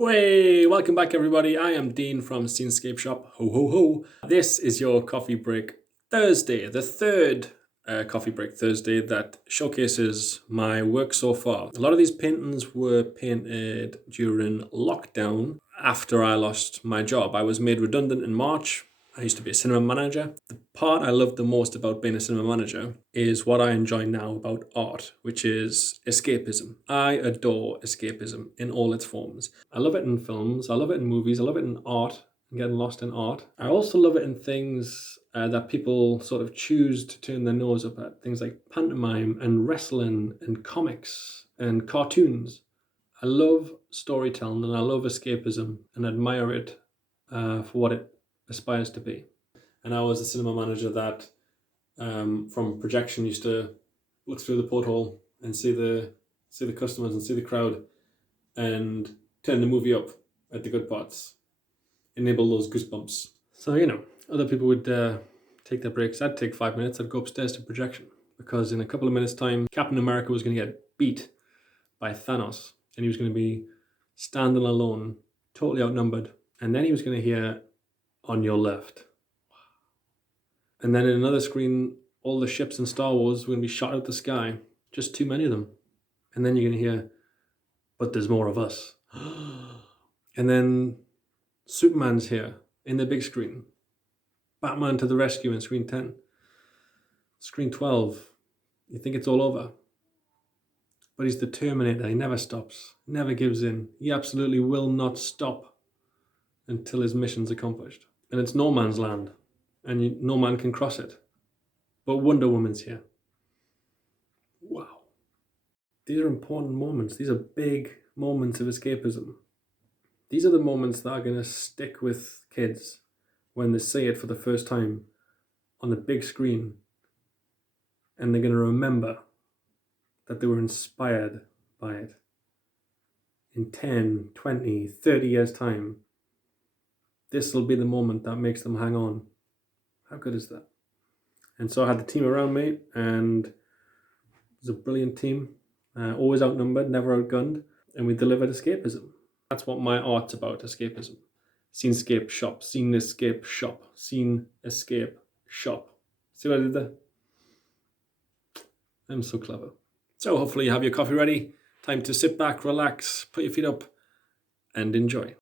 Hey, welcome back everybody. I am Dean from Scenescapeshop. Ho ho ho. This is your coffee break Thursday, the third coffee break Thursday that showcases my work so far. A lot of these paintings were painted during lockdown after I lost my job. I was made redundant in March. I used to be a cinema manager. The part I love the most about being a cinema manager is what I enjoy now about art, which is escapism. I adore escapism in all its forms. I love it in films, I love it in movies, I love it in art, and getting lost in art. I also love it in things that people sort of choose to turn their nose up at. Things like pantomime and wrestling and comics and cartoons. I love storytelling and I love escapism and admire it for what it aspires to be. And I was a cinema manager that from projection used to look through the porthole and see the customers and see the crowd and turn the movie up at the good parts, enable those goosebumps. So other people would take their breaks. I'd take 5 minutes. I'd go upstairs to projection because in a couple of minutes time Captain America was going to get beat by Thanos and he was going to be standing alone, totally outnumbered, and then he was going to hear "On your left." And then in another screen, all the ships in Star Wars were going to be shot out the sky. Just too many of them. And then you're going to hear, "But there's more of us." And then Superman's here in the big screen. Batman to the rescue in screen 10. Screen 12, you think it's all over. But he's the Terminator. He never stops, never gives in. He absolutely will not stop until his mission's accomplished. And it's no man's land, and no man can cross it. But Wonder Woman's here. Wow. These are important moments. These are big moments of escapism. These are the moments that are going to stick with kids when they see it for the first time on the big screen. And they're going to remember that they were inspired by it. In 10, 20, 30 years' time, this will be the moment that makes them hang on. How good is that? And so I had the team around me, and it was a brilliant team, always outnumbered, never outgunned, and we delivered escapism. That's what my art's about, escapism. Scenescapeshop, Scenescapeshop, Scenescapeshop. See what I did there? I'm so clever. So hopefully you have your coffee ready. Time to sit back, relax, put your feet up, and enjoy.